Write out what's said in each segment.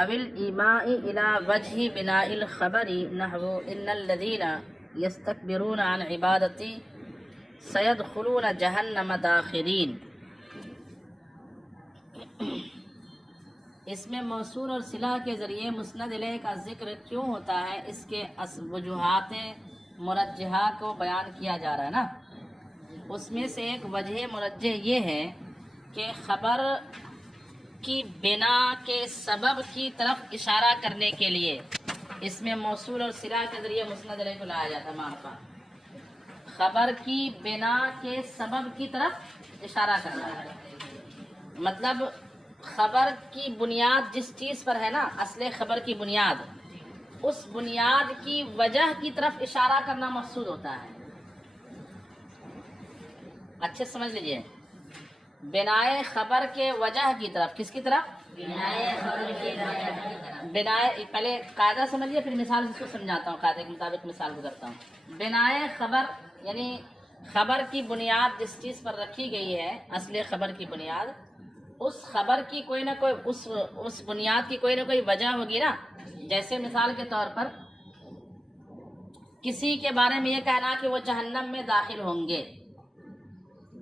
اوil ایماء الی وجہ بناء الخبر نحو ان الذین یستکبرون عن عبادتی سیدخلون جہنم داخرین۔ اس میں موصول اور صلہ کے ذریعے مسند الیہ کا ذکر کیوں ہوتا ہے؟ اس کے وجوہات مرجحہ کو بیان کیا جا رہا ہے نا۔ اس میں سے ایک وجہ مرجح یہ ہے کہ خبر کی بنا کے سبب کی طرف اشارہ کرنے کے لیے اس میں موصول اور صلہ کے ذریعے مسند الیہ کو لایا جاتا ہے معرفہ۔ خبر کی بنا کے سبب کی طرف اشارہ کرنا ہے، مطلب خبر کی بنیاد جس چیز پر ہے نا، اصل خبر کی بنیاد، اس بنیاد کی وجہ کی طرف اشارہ کرنا مقصود ہوتا ہے۔ اچھے سمجھ لیجئے، بنائے خبر کے وجہ کی طرف، کس کی طرف؟ بنائے، پہلے قاعدہ سمجھیے پھر مثال اس کو سمجھاتا ہوں، قاعدے کے مطابق مثال گزرتا ہوں۔ بنائے خبر یعنی خبر کی بنیاد جس چیز پر رکھی گئی ہے، اصل خبر کی بنیاد، اس خبر کی کوئی نہ کوئی اس بنیاد کی کوئی نہ کوئی وجہ ہوگی نا۔ جیسے مثال کے طور پر کسی کے بارے میں یہ کہنا کہ وہ جہنم میں داخل ہوں گے،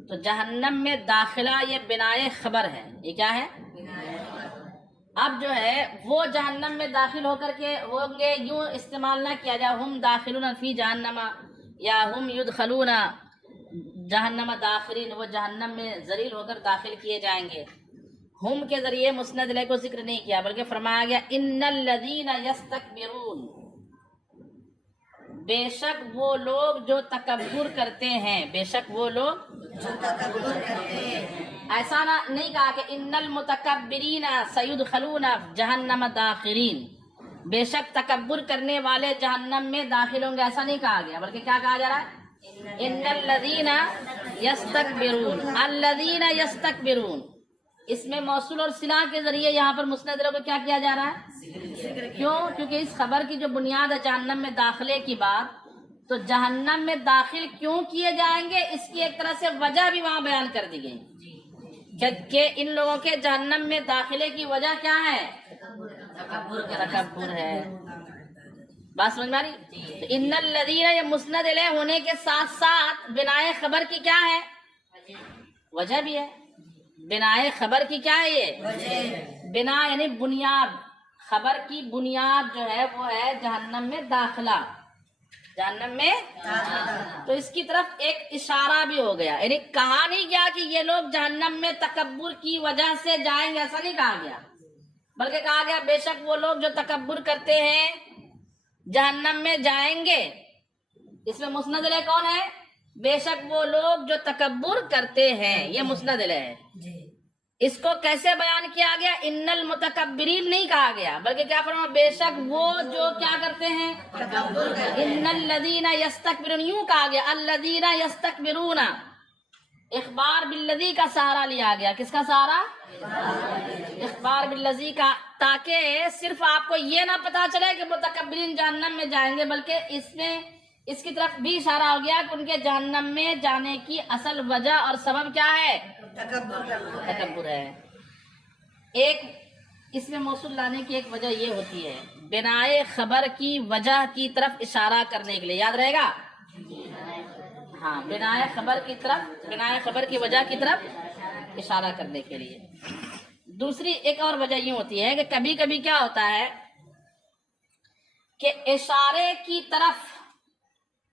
تو جہنم میں داخلہ یہ بنائے خبر ہے، یہ کیا ہے؟ اب جو ہے وہ جہنم میں داخل ہو کر کے ہوں گے، یوں استعمال نہ کیا جائے ہم داخلون فی جہنم یا ہم یدخلون جہنم داخرین، وہ جہنم میں ذلیل ہو کر داخل کیے جائیں گے۔ ہم کے ذریعے مسند الیہ کو ذکر نہیں کیا بلکہ فرمایا گیا ان الذین یستکبرون، بے شک وہ لوگ جو تکبر کرتے ہیں، بے شک وہ لوگ جو تکبر کرتے ہیں۔ ایسا نہیں کہا کہ ان المتکبرین سیدخلون جہنم داخرین، بے شک تکبر کرنے والے جہنم میں داخل ہوں گے، ایسا نہیں کہا گیا بلکہ کیا کہا جا رہا ہے؟ ان الذین یستکبرون، الذین یستکبرون۔ اس میں موصول اور صلہ کے ذریعے یہاں پر مسند الیہ کو کیا کیا جا رہا ہے؟ کیوں؟ کیونکہ اس خبر کی جو بنیاد ہے جہنم میں داخلے کی بات، تو جہنم میں داخل کیوں کیے جائیں گے اس کی ایک طرح سے وجہ بھی وہاں بیان کر دی گئی کہ ان لوگوں کے جہنم میں داخلے کی وجہ کیا ہے؟ تکبر ہے۔ بات سمجھ میں آ رہی؟ تو ان الذین، یہ مسند الیہ ہونے کے ساتھ ساتھ بنائے خبر کی کیا ہے؟ وجہ بھی ہے۔ بنائے خبر کی کیا ہے؟ یہ بنا یعنی بنیاد، خبر کی بنیاد جو ہے وہ ہے جہنم میں داخلہ، جہنم میں تو اس کی طرف ایک اشارہ بھی ہو گیا، یعنی کہا نہیں گیا کہ یہ لوگ جہنم میں تکبر کی وجہ سے جائیں گے، ایسا نہیں کہا گیا، بلکہ کہا گیا بے شک وہ لوگ جو تکبر کرتے ہیں جہنم میں جائیں گے۔ اس میں مسند الیہ کون ہے؟ بے شک وہ لوگ جو تکبر کرتے ہیں، یہ مسند الیہ ہے۔ اس کو کیسے بیان کیا گیا؟ ان المتکبرین نہیں کہا گیا بلکہ کیا فرمایا؟ بے شک وہ جو کیا کرتے ہیں؟ تکبر کرتے ہیں۔ ان الذین یستکبرون، یوں کہا گیا الذین یستکبرون، اخبار بالذی کا سہارا لیا گیا۔ کس کا سہارا؟ اخبار بالذی کا، تاکہ صرف آپ کو یہ نہ پتا چلے کہ متکبرین جہنم میں جائیں گے، بلکہ اس میں اس کی طرف بھی اشارہ ہو گیا کہ ان کے جہنم میں جانے کی اصل وجہ اور سبب کیا ہے؟ تکبر ہے۔ ایک اس میں موصول لانے کی ایک وجہ یہ ہوتی ہے بنائے خبر کی وجہ کی طرف اشارہ کرنے کے لیے، یاد رہے گا؟ ہاں، بنائے خبر کی طرف، بنائے خبر کی وجہ کی طرف اشارہ کرنے کے لیے۔ دوسری ایک اور وجہ یہ ہوتی ہے کہ کبھی کبھی کیا ہوتا ہے کہ اشارے کی طرف،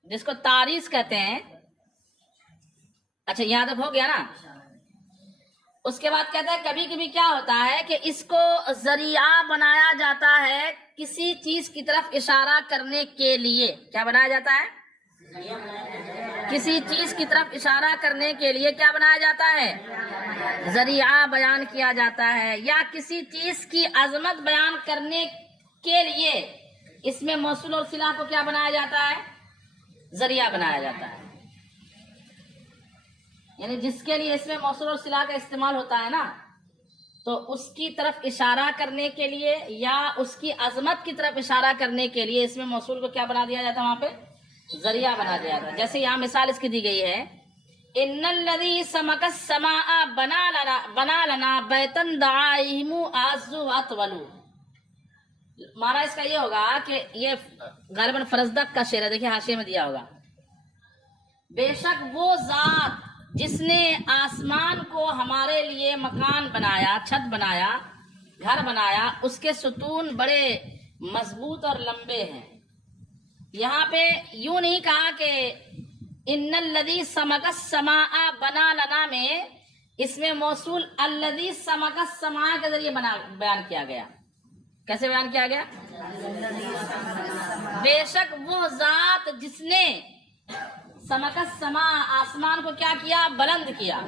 جس کو تعریض کہتے ہیں، اچھا یہاں تک ہو گیا نا؟ اس کے بعد کہتا ہے کبھی کبھی کیا ہوتا ہے کہ اس کو ذریعہ بنایا جاتا ہے کسی چیز کی طرف اشارہ کرنے کے لیے۔ کیا بنایا جاتا ہے؟ کسی چیز کی طرف اشارہ کرنے کے لیے کیا بنایا جاتا ہے؟ ذریعہ بیان کیا جاتا ہے، یا کسی چیز کی عظمت بیان کرنے کے لیے اس میں موصول اور صلہ کو کیا بنایا جاتا ہے؟ ذریعہ بنایا جاتا ہے۔ یعنی جس کے لیے اس میں موصول اور صلہ کا استعمال ہوتا ہے نا، تو اس کی طرف اشارہ کرنے کے لیے یا اس کی عظمت کی طرف اشارہ کرنے کے لیے اس میں موصول کو کیا بنا دیا جاتا ہے؟ وہاں پہ ذریعہ بنا دیا جاتا ہے۔ جیسے یہاں مثال اس کی دی گئی ہے ان الذی سمک السماء بنا لنا بیتن دعائہم اعز واطول. مانا اس کا یہ ہوگا کہ یہ غالباً فرزدق کا شعر ہے، دیکھیں حاشیے میں دیا ہوگا. بے شک وہ ذات جس نے آسمان کو ہمارے لیے مکان بنایا، چھت بنایا، گھر بنایا، اس کے ستون بڑے مضبوط اور لمبے ہیں. یہاں پہ یوں نہیں کہا کہ ان الذی سمک السماء بنا لنا میں اس میں موصول الذی سمک السماء کے ذریعے بیان کیا گیا. کیسے بیان کیا گیا؟ بے شک وہ ذات جس نے سمک السماء آسمان کو کیا کیا؟ بلند کیا.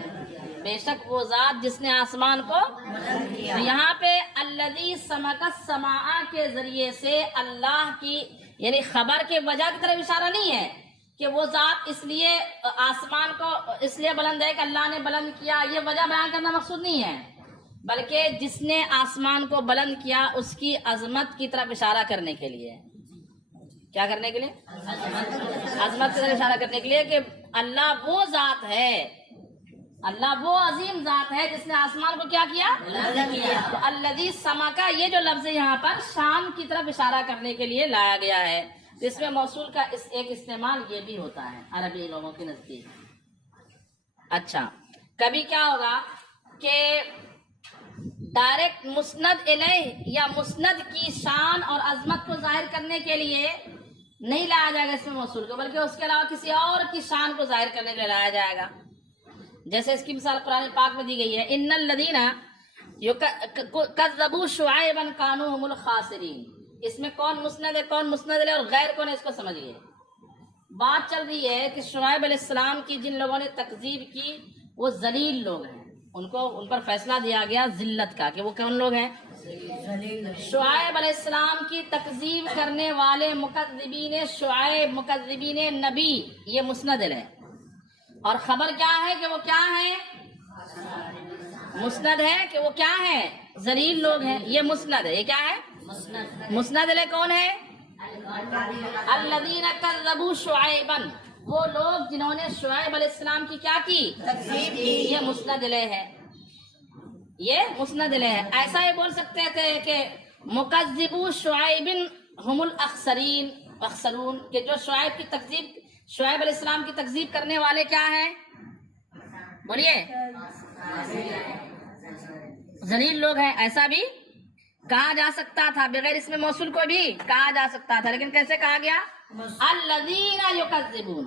بے شک وہ ذات جس نے آسمان کو بلند کیا. تو یہاں پہ الذی سمک السماء کے ذریعے سے اللہ کی یعنی خبر کے وجہ کی طرف اشارہ نہیں ہے کہ وہ ذات اس لیے آسمان کو اس لیے بلند ہے کہ اللہ نے بلند کیا، یہ وجہ بیان کرنا مقصود نہیں ہے، بلکہ جس نے آسمان کو بلند کیا اس کی عظمت کی طرف اشارہ کرنے کے لیے. کیا کرنے کے لیے؟ عظمت کی طرف اشارہ کرنے کے لیے کہ اللہ وہ ذات ہے، اللہ وہ عظیم ذات ہے جس نے آسمان کو کیا کیا؟ تو الذی سمکا یہ جو لفظ یہاں پر شان کی طرف اشارہ کرنے کے لیے لایا گیا ہے. تو اس میں موصول کا ایک استعمال یہ بھی ہوتا ہے عربی لوگوں کے نزدیک. اچھا، کبھی کیا ہوگا کہ ڈائریکٹ مسند الیہ یا مسند کی شان اور عظمت کو ظاہر کرنے کے لیے نہیں لایا جائے گا اس میں موصول کو، بلکہ اس کے علاوہ کسی اور کی شان کو ظاہر کرنے کے لیے لایا جائے گا. جیسے اس کی مثال قرآن پاک میں دی گئی ہے ان الذین کذبوا شعیبا کانوا هم الخاسرین. اس میں کون مسند ہے، کون مسند ہے اور غیر کون ہے، اس کو سمجھیے. بات چل رہی ہے کہ شعیب علیہ السلام کی جن لوگوں نے تکذیب کی وہ ذلیل لوگ ہیں، ان پر فیصلہ دیا گیا ذلت کا کہ وہ کون لوگ ہیں؟ شعیب علیہ السلام کی تکذیب کرنے والے مکذبین شعیب، مکذبین نبی، یہ مسند ہے. اور خبر کیا ہے کہ وہ کیا ہے؟ مسند ہے کہ وہ کیا ہے؟ ذلیل لوگ ہیں. یہ مسند ہے. یہ کیا ہے؟ مسند علیہ کون ہے؟ الذین کذبوا شعیبا، وہ لوگ جنہوں نے شعیب علیہ السلام کی کیا کی؟ تکذیب کی. یہ مسند علیہ ہے، یہ مسند علیہ ہے. ایسا ہی بول سکتے تھے کہ مکذبو شعیب هم الاخسرین اخسرون، کہ جو شعیب کی تکذیب، شعیب علیہ السلام کی تکذیب کرنے والے کیا ہیں؟ بولیے، ذلیل لوگ ہیں. ایسا بھی کہا جا سکتا تھا بغیر اس میں موصول کو بھی کہا جا سکتا تھا، لیکن کیسے کہا گیا؟ الذین یکذبون.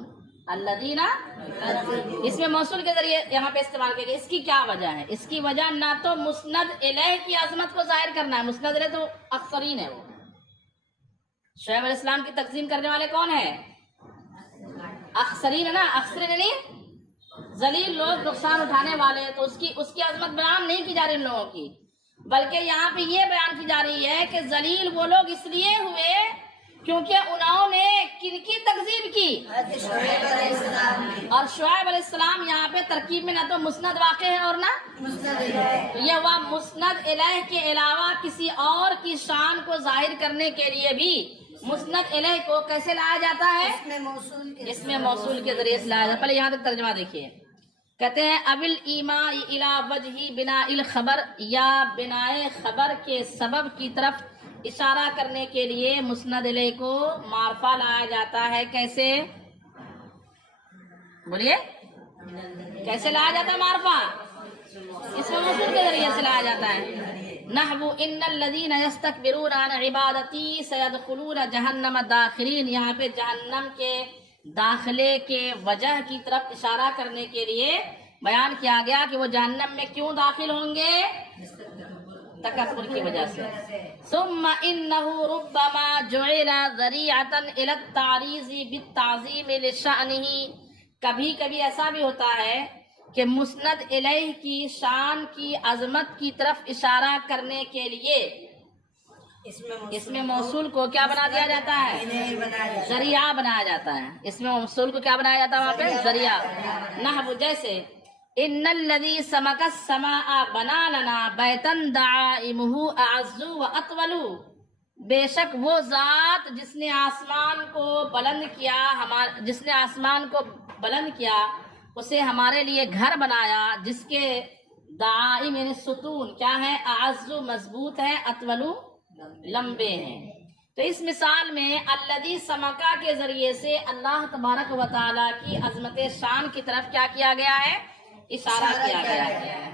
الذین اس میں موصول کے ذریعے یہاں پہ استعمال کیا گیا. اس کی کیا وجہ ہے؟ اس کی وجہ نہ تو مسند الیہ کی عظمت کو ظاہر کرنا ہے، مسند الیہ تو اکثرین ہے. وہ شعیب علیہ السلام کی تقسیم کرنے والے کون ہیں؟ اکثرین ہے نا، اکثرین نہیں ذلیل لوگ، نقصان اٹھانے والے. تو اس کی عظمت بیان نہیں کی جا رہی ان لوگوں کی، بلکہ یہاں پہ یہ بیان کی جا رہی ہے کہ ذلیل وہ لوگ اس لیے ہوئے کیونکہ انہوں نے کن کی تکذیب کی؟ اور شعیب علیہ السلام یہاں پہ ترکیب میں نہ تو مسند واقع ہے اور نہ مسند. یہ ہوا مسند الیہ کے علاوہ کسی اور کی شان کو ظاہر کرنے کے لیے بھی مسند الیہ کو کیسے لایا جاتا ہے؟ اس میں موصول کے ذریعے سے لایا جاتا ہے. پہلے یہاں تک ترجمہ دیکھیے. کہتے ہیں ابل ایما الی وجہ بنا الخبر، یا بنائے خبر کے سبب کی طرف اشارہ کرنے کے لیے مسند الیہ کو معرفہ لایا جاتا ہے. کیسے؟ بولیے، کیسے لایا جاتا ہے معرفہ؟ اس میں موصول کے ذریعے سے لایا جاتا ہے. نحو ان الذین یستکبرون عن عبادتی سیدخلون جہنم داخرین. یہاں پہ جہنم کے داخلے کے وجہ کی طرف اشارہ کرنے کے لیے بیان کیا گیا کہ وہ جہنم میں کیوں داخل ہوں گے؟ تکبر کی وجہ سے. ثم انہ ربما جعل ذریعۃ الی التعریض بالتعظیم لشأنہ. کبھی کبھی ایسا بھی ہوتا ہے کہ مسند الیہ کی شان کی عظمت کی طرف اشارہ کرنے کے لیے اس میں موصول کو کیا بنا دیا جاتا ہے؟ ذریعہ بنایا جاتا ہے. اس میں موصول کو کیا بنایا جاتا ہے وہاں پہ؟ ذریعہ. نحو جیسے ان الذی سمک السماء بنا لنا بیتن دعائمہ اعز واطول. بے شک وہ ذات جس نے آسمان کو بلند کیا، جس نے آسمان کو بلند کیا اسے ہمارے لیے گھر بنایا جس کے دعائم یعنی ستون کیا ہے؟ اعز مضبوط ہے، اطولو لمبے ہیں. تو اس مثال میں الذی سمکا کے ذریعے سے اللہ تبارک و تعالیٰ کی عظمت شان کی طرف کیا کیا گیا ہے؟ اشارہ کیا گیا ہے.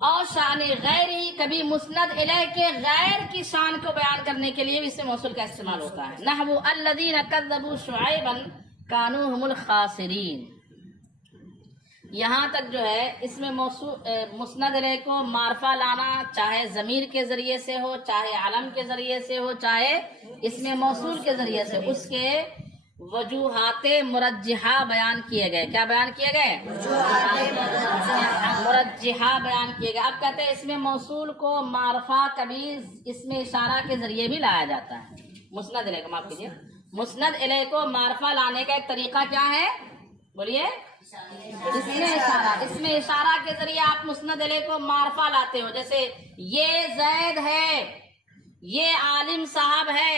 اور شان غیری کبھی مسند الیہ کے غیر کی شان کو بیان کرنے کے لیے بھی اس میں موصول کا استعمال ہوتا ہے. نحو الذین کذبوا شعیبا کانوا هم الخاسرین. یہاں تک جو ہے اس میں مسند الیہ کو معرفہ لانا چاہے ضمیر کے ذریعے سے ہو، چاہے علم کے ذریعے سے ہو، چاہے اس میں موصول کے ذریعے سے، اس کے وجوہات مرجحہ بیان کیے گئے. کیا بیان کیے گئے؟ مرجحہ بیان کیے گئے. اب کہتے ہیں اس میں موصول کو معرفہ کبھی اس میں اشارہ کے ذریعے بھی لایا جاتا ہے. مسند الیہ کو معاف کیجیے، مسند الیہ کو معرفہ لانے کا ایک طریقہ کیا ہے؟ بولیے. اس میں اشارہ کے ذریعے آپ مسند الیہ کو معرفہ لاتے ہو. جیسے یہ زید ہے، یہ عالم صاحب ہے،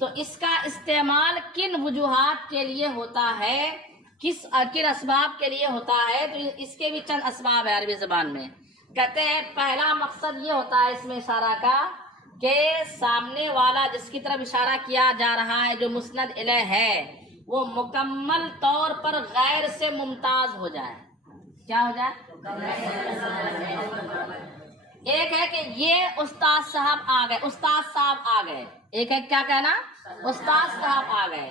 تو اس کا استعمال کن وجوہات کے لیے ہوتا ہے، کن اسباب کے لیے ہوتا ہے؟ تو اس کے بھی چند اسباب ہے عربی زبان میں. کہتے ہیں پہلا مقصد یہ ہوتا ہے اس میں اشارہ کا کہ سامنے والا جس کی طرف اشارہ کیا جا رہا ہے جو مسند الیہ ہے وہ مکمل طور پر غیر سے ممتاز ہو جائے. کیا ہو جائے؟ ایک ہے کہ یہ استاد صاحب آ گئے، استاد صاحب آ گئے. ایک ہے کیا کہنا؟ استاد صاحب آ گئے.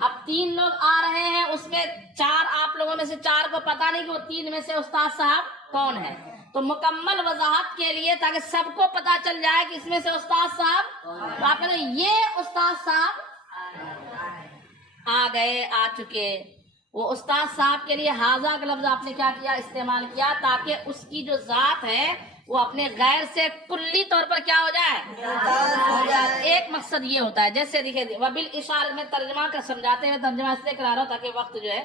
اب 3 لوگ آ رہے ہیں، اس میں 4 آپ لوگوں میں سے 4 کو پتا نہیں کہ وہ 3 میں سے استاد صاحب کون ہے. تو مکمل وضاحت کے لیے تاکہ سب کو پتا چل جائے کہ اس میں سے استاد صاحب، تو آپ کہتے ہیں یہ استاد صاحب آ گئے، آ چکے. وہ استاد صاحب کے لیے حاضہ کا لفظ آپ نے کیا کیا؟ استعمال کیا تاکہ اس کی جو ذات ہے وہ اپنے غیر سے کلی طور پر کیا ہو جائے؟ ایک مقصد یہ ہوتا ہے. جیسے دیکھیے وبالاشارہ میں ترجمہ کر سمجھاتے ہوئے ترجمہ اس لیے کرا رہا ہوں تاکہ وقت جو ہے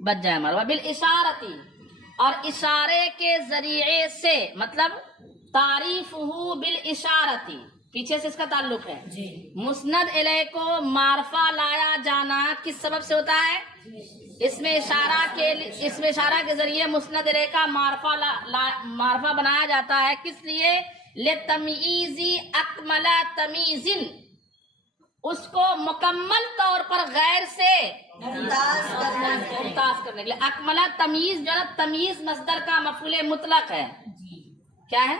بچ جائے ہمارا. وبالاشارتی، اور اشارے کے ذریعے سے، مطلب تعریفہ بالاشارتی، پیچھے سے اس کا تعلق ہے. مسند الیہ کو معرفہ لایا جانا کس سبب سے ہوتا ہے؟ اس میں اشارہ کے ذریعے مسند الیہ کا معرفہ بنایا جاتا ہے. کس لیے؟ لتمییز اکمل تمییز، اس کو مکمل طور پر غیر سے ممتاز کرنے کے لیے. اکمل تمییز جو ہے تمییز مصدر کا مفعول مطلق ہے. کیا ہے؟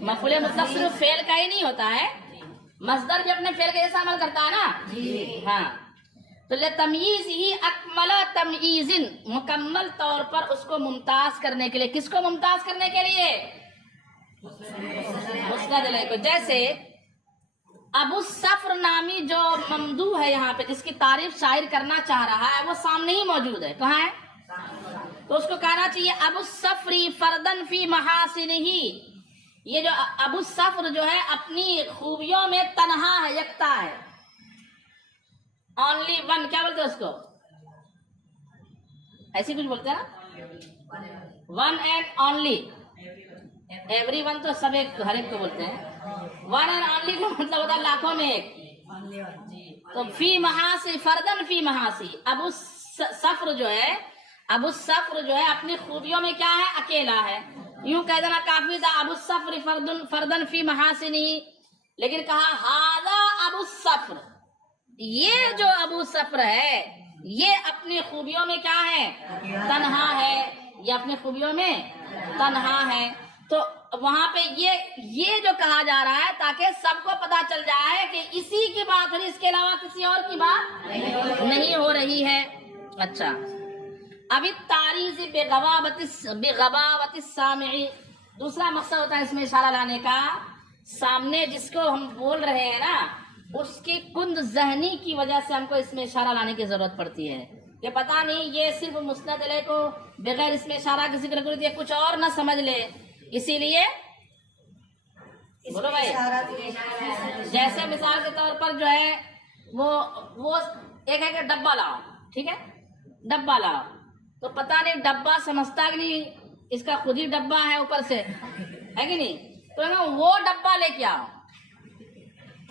مفعول مطلق صرف فعل کا ہی نہیں ہوتا ہے، مصدر بھی اپنے فعل کا جیسا عمل کرتا ہے نا. ہاں، تو تمییز ہی اکمل تمییز، مکمل طور پر اس کو ممتاز کرنے کے لیے. کس کو ممتاز کرنے کے لیے؟ مسند الیہ کو. جیسے ابو الصفر نامی جو ممدوح ہے یہاں پہ، جس کی تعریف شاعر کرنا چاہ رہا ہے، وہ سامنے ہی موجود ہے. کہاں ہے؟ تو اس کو کہنا چاہیے ابو الصفری فردن فی محاسنہ. یہ جو ابو الصفر جو ہے اپنی خوبیوں میں تنہا ہے، یکتا ہے. اونلی ون، کیا بولتے ہیں اس کو؟ ایسی کچھ بولتے ہیں نا، one and only. Every one تو سب ایک، ہر ایک کو بولتے ہیں. ون اینڈ اونلی کا مطلب ہوتا ہے لاکھوں میں ایک. تو فی محاسی، فردن فی محاسی. ابو صفر جو ہے اپنی خوبیوں میں کیا ہے؟ اکیلا ہے. یوں کہہ دینا کافی تھا ابو الصفر فردن فی محاسنہ، لیکن کہا ھذا ابو الصفر، یہ جو ابو صفر ہے یہ اپنی خوبیوں میں کیا ہے؟ تنہا ہے. یہ اپنی خوبیوں میں تنہا ہے. تو وہاں پہ یہ جو کہا جا رہا ہے تاکہ سب کو پتا چل جائے کہ اسی کی بات ہے، اس کے علاوہ کسی اور کی بات نہیں ہو رہی ہے. اچھا، ابھی تعریض بغباوت السامع، دوسرا مقصد ہوتا ہے اس میں اشارہ لانے کا، سامنے جس کو ہم بول رہے ہیں نا اس کی کند ذہنی کی وجہ سے ہم کو اس میں اشارہ لانے کی ضرورت پڑتی ہے کہ پتہ نہیں یہ صرف مسند الیہ کو بغیر اس میں اشارہ کا ذکر کر دیا، کچھ اور نہ سمجھ لے. اسی لیے بولو بھائی، جیسے مثال کے طور پر جو ہے وہ ایک ہے کہ ڈبہ لاؤ، ٹھیک ہے، ڈبہ لاؤ، تو پتہ نہیں ڈبہ سمجھتا کہ نہیں، اس کا خود ہی ڈبہ ہے اوپر سے، ہے کہ نہیں، تو وہ ڈبہ لے کے آؤ.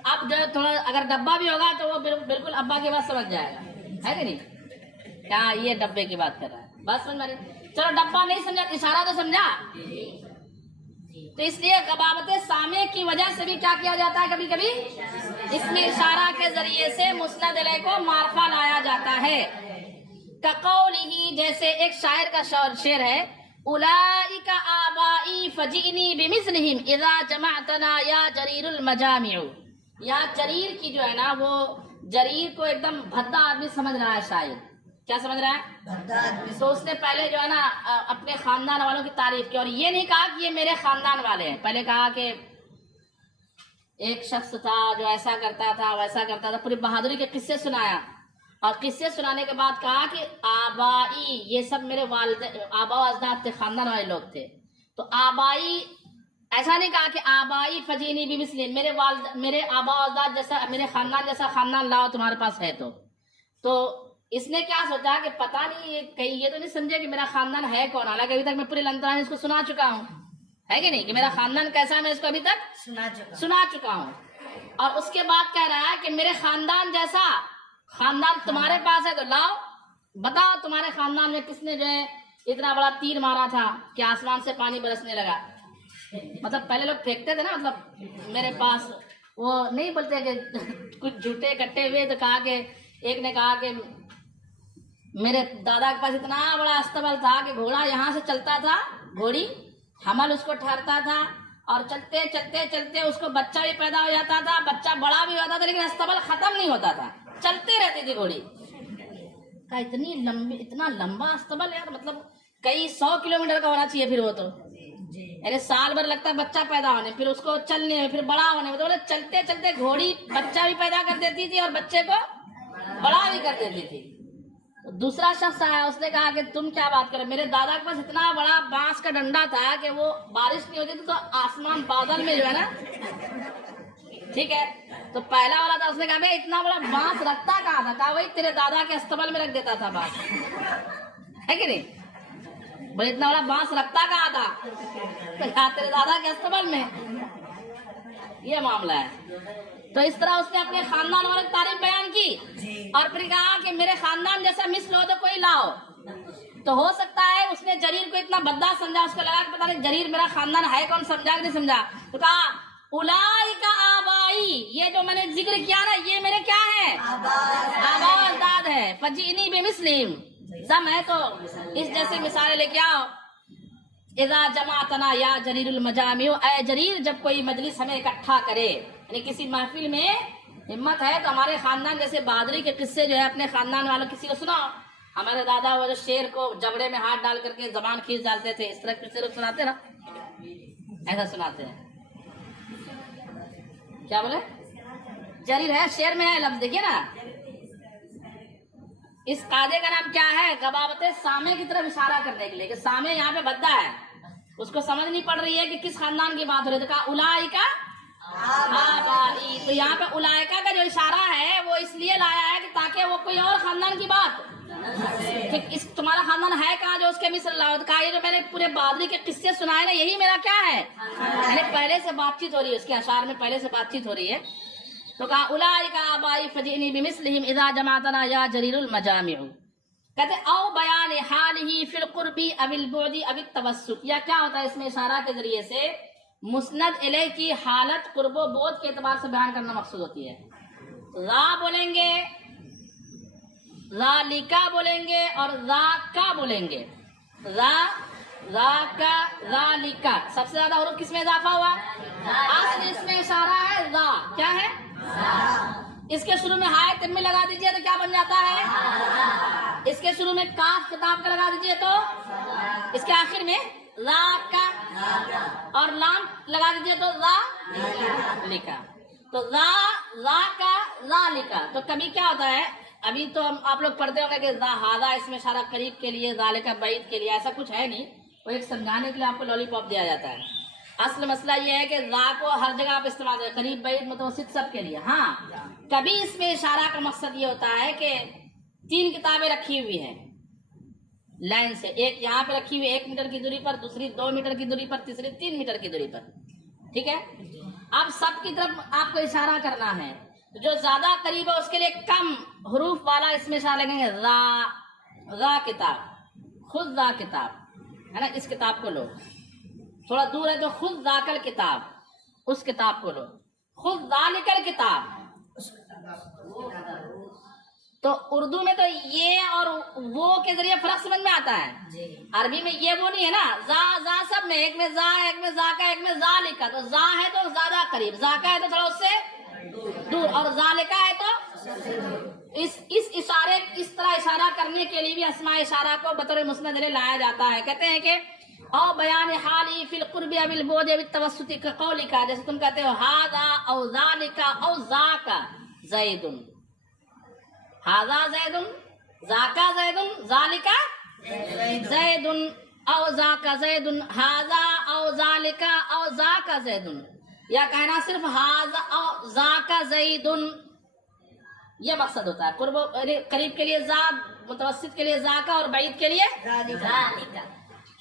اب جو تھوڑا اگر ڈبہ بھی ہوگا تو وہ بالکل ابا کے بعد سمجھ جائے گا، ہے کہ نہیں. کیا یہ ڈبے کی بات کر رہا ہے؟ بات سمجھ میں نہیں؟ چلو ڈبہ نہیں سمجھا، اشارہ تو سمجھا. تو اس لیے غبابت سامع کی وجہ سے بھی کیا کیا جاتا ہے کبھی کبھی، اس میں اشارہ کے ذریعے سے مسند علیہ کو معرفہ لایا جاتا ہے. کقولہ، جیسے ایک شاعر کا شعر ہے، اولئک آبائی فجئنی بمثلہم اذا جمعتنا یا جریر المجامع. یا جریر کی جو ہے نا، وہ جریر کو ایک دم بھدا آدمی سمجھ رہا ہے شاعر. کیا سمجھ رہا ہے؟ تو اس نے پہلے جو ہے نا اپنے خاندان والوں کی تعریف کی، اور یہ نہیں کہا کہ یہ میرے خاندان والے ہیں. پہلے کہا کہ ایک شخص تھا جو ایسا کرتا تھا ویسا کرتا تھا، پوری بہادری کے قصے سنایا. اور قصے سنانے کے بعد کہا کہ آبائی، یہ سب میرے والد آبا و اجداد تھے، خاندان والے لوگ تھے. تو آبائی ایسا نہیں کہا کہ آبائی فجینی بمثلہم، میرے آبا و اجداد جیسا، میرے خاندان جیسا خاندان لاؤ تمہارے پاس ہے. تو اس نے کیا سوچا کہ پتہ نہیں کہیں یہ تو نہیں سمجھے کہ میرا خاندان ہے کون، حالانکہ ابھی تک میں پورے لندن اس کو سنا چکا ہوں، ہے کہ نہیں، کہ میرا خاندان کیسا ہے میں اس کو ابھی تک سنا چکا ہوں. اور اس کے بعد کہہ رہا ہے کہ میرے خاندان جیسا خاندان تمہارے پاس ہے تو لاؤ، بتاؤ تمہارے خاندان میں کس نے جو ہے اتنا بڑا تیر مارا تھا کہ آسمان سے پانی برسنے لگا. مطلب پہلے لوگ پھینکتے تھے نا، مطلب میرے پاس وہ نہیں بولتے کہ کچھ جھوٹے کٹے ہوئے. تو کہا کہ ایک نے کہا کہ میرے دادا کے پاس اتنا بڑا استبل تھا کہ گھوڑا یہاں سے چلتا تھا، گھوڑی حمل اس کو ٹھہرتا تھا، اور چلتے چلتے چلتے اس کو بچہ بھی پیدا ہو جاتا تھا، بچہ بڑا بھی ہوتا تھا، لیکن استبل ختم نہیں ہوتا تھا، چلتے رہتی تھی گھوڑی. اتنا لمبا استبل یار، مطلب کئی 100 کلومیٹر کا ہونا چاہیے پھر وہ تو، یعنی سال بھر لگتا ہے بچہ پیدا ہونے، پھر اس کو چلنے میں، پھر بڑا ہونے میں. تو چلتے چلتے گھوڑی بچہ بھی پیدا کر دیتی تھی اور بچے کو بڑا بھی کر دیتی تھی. دوسرا شخص آیا، اس نے کہا کہ تم کیا بات کرو، میرے دادا کے پاس اتنا بڑا بانس کا ڈنڈا تھا کہ وہ بارش نہیں ہوتی تھی تو آسمان بادل میں جو ہے نا، ٹھیک ہے. تو پہلا والا تھا، اس نے کہا بھائی اتنا بڑا بانس رکھتا کہاں تھا؟ کہا وہی تیرے دادا کے استبل میں رکھ دیتا تھا بانس، ہے کہ نہیں؟ بھائی اتنا بڑا بانس رکھتا کہاں تھا؟ تو کہا تیرے دادا کے استبل میں. یہ معاملہ ہے. تو اس طرح اس نے اپنے خاندان والوں کی تعریف بیان کی، اور پھر کہا کہ میرے خاندان جیسا مثل ہو تو کوئی لاؤ. تو ہو سکتا ہے اس نے جریر کو اتنا بدا سمجھا، اس کو لگا کہ پتہ نہیں جریر میرا خاندان ہے کون، سمجھا کہ نہیں سمجھا. تو کہا اولئک آبائی، یہ جو میں نے ذکر کیا نا یہ میرے کیا ہے، آبا و اجداد ہے. فجئنی بمثلہم، سم ہے تو اس جیسے مثالیں لے کے آؤ. اذا جمعتنا یا جریر المجامع، اے جریر جب کوئی مجلس ہمیں اکٹھا کرے، یعنی کسی محفل میں ہمت ہے تو ہمارے خاندان جیسے بہادری کے قصے جو ہے اپنے خاندان والوں کسی کو سناؤ. ہمارے دادا وہ جو شیر کو جبڑے میں ہاتھ ڈال کر کے زبان کھینچ ڈالتے تھے، اس طرح قصے لوگ سناتے نا، ایسا سناتے ہیں. کیا بولے؟ جریر ہے، شیر میں ہے لفظ، دیکھیے نا. اس قاعدے کا نام کیا ہے؟ غبابت سامع کی طرف اشارہ کرنے کے لیے، کہ سامع یہاں پہ بدا ہے، اس کو سمجھ نہیں پڑ رہی ہے کہ کس خاندان کی بات ہو رہی ہے. تو کہا اولئک آبائی. تو یہاں پہ اولئک کا جو اشارہ ہے وہ اس لیے لایا ہے کہ تاکہ وہ کوئی اور خاندان کی بات، تمہارا خاندان ہے کہاں جو اس کے مثل لاؤ. کہا یہ جو میں نے پورے بہادری کے قصے سنائے نا یہی میرا کیا ہے، یعنی پہلے سے بات چیت ہو رہی ہے، اس کے اشعار میں پہلے سے بات چیت ہو رہی ہے. تو کہا اولئک آبائی فجئنی بمثلہم اذا جمعتنا یا جریر المجامع. کہتے او بیان حالہ فی القرب او البعد او التوسط. یا کیا ہوتا ہے اس میں اشارہ کے ذریعے سے مسند الیہ کی حالت قرب و بعد کے اعتبار سے بیان کرنا مقصود ہوتی ہے. را بولیں گے، ذالکا بولیں گے، اور ذاکا بولیں گے. را، ذاکا، ذالکا، سب سے زیادہ حروف کس میں اضافہ ہوا؟ اصل اس میں اشارہ ہے را. کیا ہے؟ اس کے شروع میں ہائے تم میں لگا دیجئے تو کیا بن جاتا ہے؟ اس کے شروع میں کاف خطاب کا لگا دیجئے تو اس کے آخر میں را کا، اور لام لگا دیجئے تو را لکھا. تو را کا را لکھا. تو کبھی کیا ہوتا ہے، ابھی تو آپ لوگ پڑھتے ہوں گے کہ ہاذا اس میں اشارہ قریب کے لیے، ذالک بعید کے لیے، ایسا کچھ ہے نہیں. وہ ایک سمجھانے کے لیے آپ کو لالی پاپ دیا جاتا ہے. اصل مسئلہ یہ ہے کہ را کو ہر جگہ آپ استعمال کریں، قریب بعید متوسط سب کے لیے. ہاں کبھی اس میں اشارہ کا مقصد یہ ہوتا ہے کہ 3 کتابیں رکھی ہوئی ہیں لائن سے، ایک یہاں پہ رکھی ہوئی 1 میٹر کی دوری پر، دوسری 2 میٹر کی دوری پر، تیسری 3 میٹر کی دوری پر، ٹھیک ہے. اب سب کی طرف آپ کو اشارہ کرنا ہے، جو زیادہ قریب ہے اس کے لیے کم حروف والا اس میں اشارہ لگیں گے را. ذا کتاب، خود ذا کتاب ہے نا، اس کتاب کو لو. تھوڑا دور ہے تو خود ذاک الکتاب، اس کتاب کو لو. خود ذالک الکتاب، تو اردو میں تو یہ اور وہ کے ذریعے فرق سمجھ میں آتا ہے. عربی میں یہ وہ نہیں ہے نا، زا سب میں، ایک میں زا ہے، ایک میں زا کا، ایک میں ذالکا. تو زا ہے تو زیادہ قریب، زا کا ہے تو تھوڑا اس سے دور، اور ذالکا ہے تو اس اشارے، اس طرح اشارہ کرنے کے لیے بھی اسماء اشارہ کو بطور مسند لایا جاتا ہے. کہتے ہیں کہ او بیان حالی فی القرب او البعد او التوسط کا قولکا، جیسے تم کہتے ہو ھذا او ذالکا او ذاکا زید، ھذا زید، ذاکا زید، ذالکا زید، او ذاکا زید، ھذا او ذالکا او ذاکا زید، یا کہنا صرف ھذا او ذاکا زید. یہ مقصد ہوتا ہے. قریب کے لیے ذا، متوسط کے لیے ذاکا، اور بعید کے لیے ذالکا.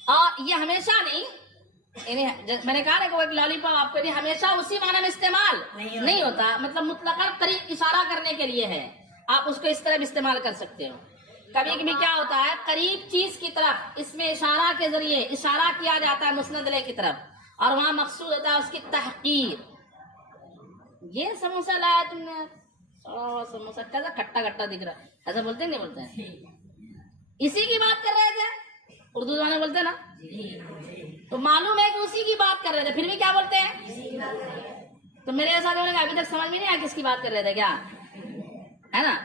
اور یہ ہمیشہ نہیں، یعنی میں نے کہا نا کہ وہ ایک لالی پاپ آپ کو ہمیشہ اسی معنی میں استعمال نہیں ہوتا، مطلب مطلقاً قریب اشارہ کرنے کے لیے ہے. آپ اس کو اس طرح بھی استعمال کر سکتے ہو. کبھی کبھی کیا ہوتا ہے، قریب چیز کی طرف اس میں اشارہ کے ذریعے اشارہ کیا جاتا ہے مسند کی طرف، اور وہاں مقصود ہوتا ہے اس کی تحقیر. یہ سموسہ لایا تم نے، سموسہ کیسا کھٹا کھٹا دکھ رہا ہے، ایسا بولتے نہیں بولتے ہیں؟ اسی کی بات کر رہے تھے، اردو زبان بولتے ہیں نا، تو معلوم ہے کہ اسی کی بات کر رہے تھے، پھر بھی کیا بولتے ہیں؟ تو میرے ساتھ ابھی تک سمجھ میں نہیں آیا کس کی بات کر رہے تھے کیا ہے نا.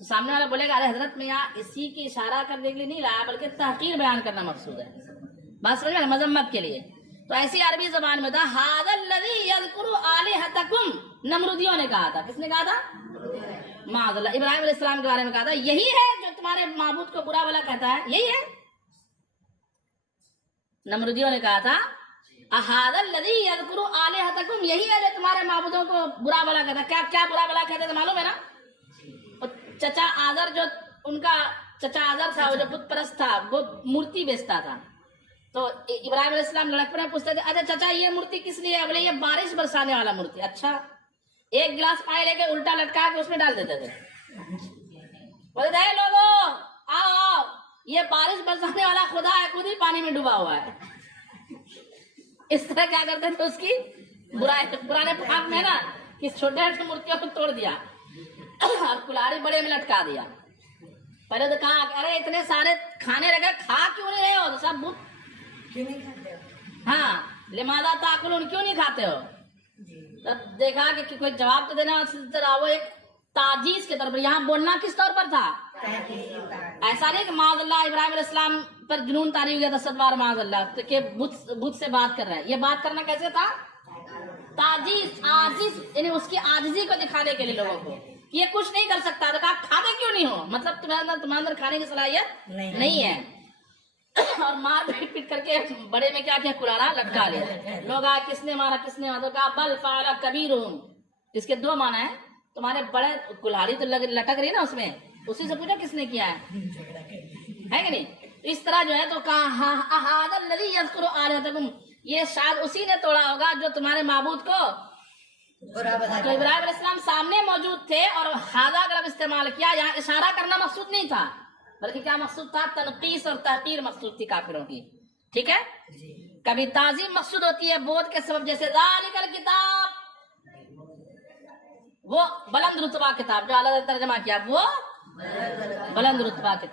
تو سامنے والا بولے گا ارے حضرت میں یہاں اسی کی اشارہ کرنے کے لیے نہیں لایا، بلکہ تحقیر بیان کرنا مقصود ہے. بات سمجھ میں، مذمت کے لیے. تو ایسی عربی زبان میں تھا ھذا الذی یذکر آلہتکم، نمرودیوں نے کہا تھا. کس نے کہا تھا؟ معاذ اللہ. ابراہیم علیہ السلام کے بارے میں کہا تھا یہی ہے جو تمہارے معبود کو برا بھلا کہتا ہے، یہی ہے. نمرودیوں نے کہا تھا ھذا الذی یذکر آلہتکم، یہی ہے جو تمہارے معبودوں کو برا بھلا کہتا ہے. کیا برا بھلا کہتے تھے معلوم ہے نا؟ چچا آذر، جو ان کا چچا آذر تھا، وہ جو بت پرست تھا، وہ مورتی بیچتا تھا. تو ابراہیم علیہ السلام لڑکپن میں پوچھتے تھے اچھا چچا یہ مورتی کس لیے ہے؟ بولے یہ بارش برسانے والا مورتی. اچھا. ایک گلاس پانی لے کے الٹا لٹکا کے اس میں ڈال دیتے تھے. بولتے تھے لوگوں آؤ آؤ، یہ بارش برسانے والا خدا ہے، خود ہی پانی میں ڈوبا ہوا ہے. اس طرح کیا کرتے تھے اس کی برائی. پرانے پاک میں نا کہ چھوٹے چھوٹے مورتیوں کو توڑ دیا اور کلہاڑی بڑے میں لٹکا دیا. پہلے تو کہا کہ ارے اتنے سارے کھانے رکھے، کھا کیوں نہیں رہے ہو؟ تو سب بت کیوں نہیں کھاتے ہو؟ ہاں، لماذا تاکلون، کیوں نہیں کھاتے ہو؟ تب دیکھا کہ کوئی جواب تو دینا، وہ ایک تعجیز کے طور پر. یہاں بولنا کس طور پر تھا؟ ایسا نہیں کہ معاذ اللہ ابراہیم علیہ السلام پر جنون طاری ہو گیا 10 بار معاذ اللہ کہ بت سے بات کر رہا ہے. یہ بات کرنا کیسے تھا؟ تعجیز، عاجز، یعنی اس کی عاجزی کو دکھانے کے لیے لوگوں کو یہ کچھ نہیں کر سکتا. تو کہا کھاتے کیوں نہیں ہو؟ مطلب تمہارے اندر کھانے کی صلاحیت نہیں ہے. اور مار پیٹ کر کے بڑے میں کیا کلاڑا لٹکا لیا. لوگ آئے کس نے مارا کس نے مارا؟ تو کہا بل فعل کبیرہم. اس کے دو معنی ہیں، تمہارے بڑے کلاڑی تو لٹک رہی ہے نا اس میں، اسی سے پوچھا کس نے کیا ہے کہ نہیں. اس طرح جو ہے تو کہا ھذا الذی یذکر آلہتکم، یہ شاید اسی نے توڑا ہوگا جو تمہارے معبود کو. تو ابراہیم علیہ السلام سامنے موجود تھے اور ھذا کا لفظ استعمال کیا. یہاں اشارہ کرنا مقصود نہیں تھا، بلکہ کیا مقصود تھا؟ تنقیص اور تحقیر مقصود تھی کافروں کی. ٹھیک ہے. کبھی تعظیم مقصود ہوتی ہے بود کے سبب، جیسے ذالک الکتاب، وہ بلند رتبہ کتاب جو اعلیٰ ترجمہ کیا، وہ بلند رتبہ کتاب.